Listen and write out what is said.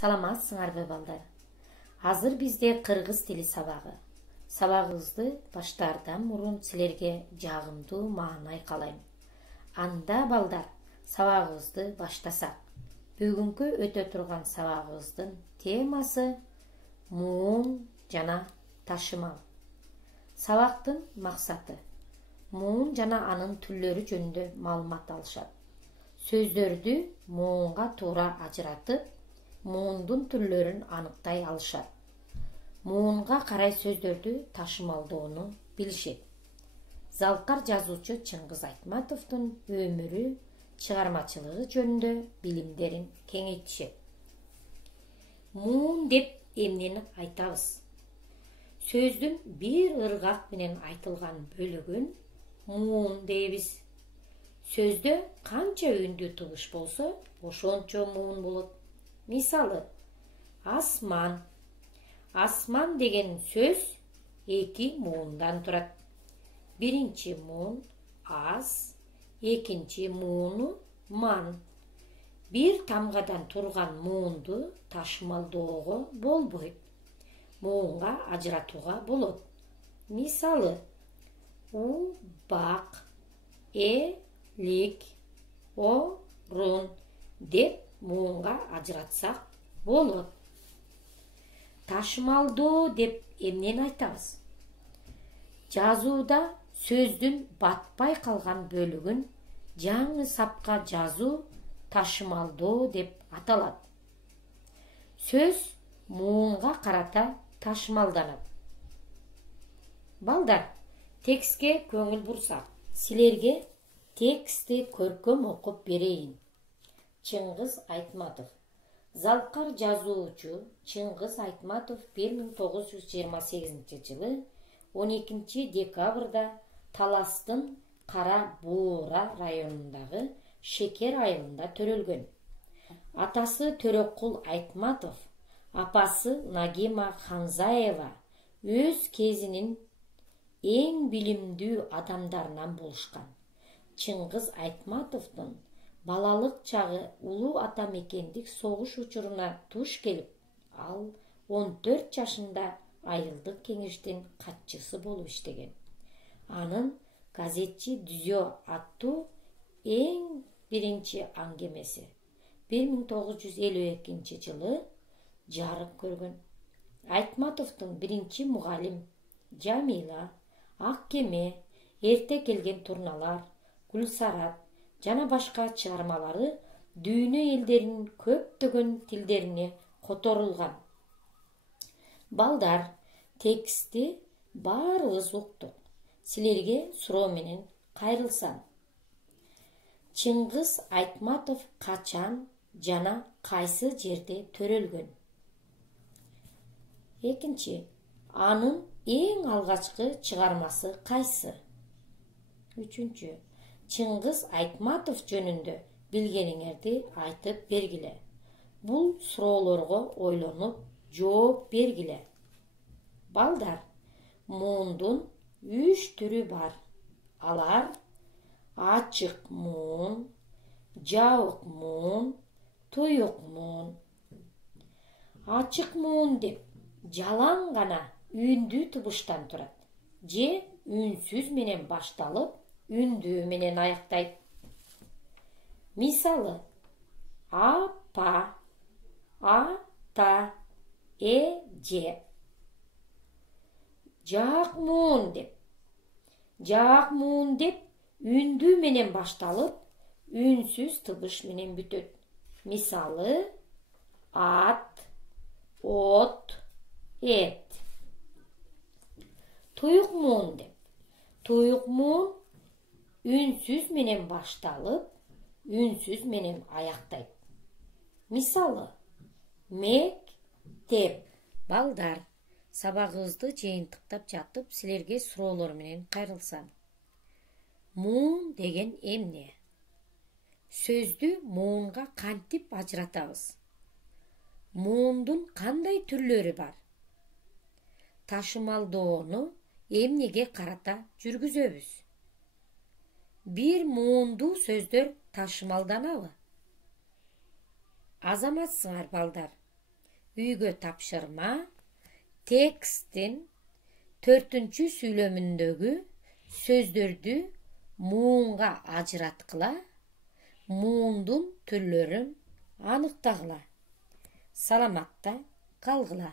Саламатсыңарбы балдар? Азыр бизде кыргыз тили сабагы. Сабагыбызды баштаардан мурун силерге жагымдуу маанай каалайм. Анда балдар, сабагыбызды баштасак. Бүгүнкү өтө турган сабагыбыздын темасы муун жана ташымал. Сабактын максаты муун жана анын түрлөрү жөнүндө маалымат алышат. Сөздөрдү муунга туура ажыратып, муундун түрлөрүн аныктай алышат. Муунга карай сөздөрдү ташымалдоону билишет. Залкар жазуучу Чыңгыз Айтматовдун өмүрү, чыгармачылыгы жөнүндө билимдерин кеңейтишет. Муун деп эмнени айтабыз? Сөздүн бир ыргак менен айтылган бөлүгүн муун дейбиз. Сөздө канча үндүү тугуш болсо, ошончо муун болот. Мисалы, асман. Асман деген сөз эки муундан турат. Биринчи муун ас, экинчи мууну ман. Бир тамгадан турган муунду ташымалдоого болбойт. Муунга ажыратууга болот. Мисалы, убак, элик, орун деп муунга ажыратсак болот. Ташымалдоо деп эмнени айтабыз? Жазууда сөздүн батпай калган бөлүгүн жаңы сапка жазуу ташымалдоо деп аталат. Сөз муунга карата ташымалданат. Балдар, текстке көңүл бурсак, силерге текстти көркөм окуп берейин. Чыңгыз Айтматов. Залкар жазуучу Чыңгыз Айтматов 1928 жылы 12 декабрда Таластын Кара Буура районундагы Шекер айылында төрөлгөн. Атасы Төрөкул Айтматов, апасы Нагима Ханзаева өз кезинин эң билимдүү адамдарынан болушкан. Чыңгыз Айтматовдун балалык чагы улуу ата мекендик согуш учуруна туш келип, ал 14 жашында айылдык кеңештин катчысы болуп иштеген. Анын газетчи Дүзө аттуу эң биринчи аңгемеси 1952 жылы жарык көргөн. Айтматовдун биринчи мугалим Жамила, Ак кеме, Эрте келген турналар, Гүлсарат жана башка чыгармалары дүйнө элдеринин көптөгөн тилдерине которулган. Балдар, текстти баарыбыз уктук. Силерге суроо менен кайрылсам. Чыңгыз Айтматов качан жана кайсы жерде төрөлгөн? Экинчи, анын эң алгачкы чыгармасы кайсы? Үчүнчү, Чыңгыз Айтматов жөнүндө билгениңерди айтып бергиле. Бул суроолорго ойлонуп жооп бергиле. Балдар, муундун 3 түрү бар. Алар ачык муун, жабык муун, туюк муун. Ачык муун деп жалаң гана үндүү тубуштан турат. Же үнсүз менен башталып, үндүү менен аяктайт. Мисалы, апа, ата, эже. Жаак муун деп үндүү менен башталып, үнсүз тыбыш менен бүтөт. Мисалы, ат, от, эт. Туюк муун деп. Туюк муун үнсүз менен башталып, үнсүз менен аяктайт. Мисалы, мектеп. Балдар, сабагыбызды жыйынтыктап жатып, силерге суроолор менен кайрылсам. Муун деген эмне? Сөздү муунга кантип ажыратабыз? Муундун кандай түрлөрү бар? Ташымалдоону эмнеге карата жүргүзөбүз? Бир муундуу сөздөр ташымалданабы? Азаматсыңар балдар. Үйgө tapşırma. Tekstin 4-cü süйлömündögü sözdөрдү muunga ajıratkıla. Muuндун түрлөрүн аныктагыла. Саламатта калгыла.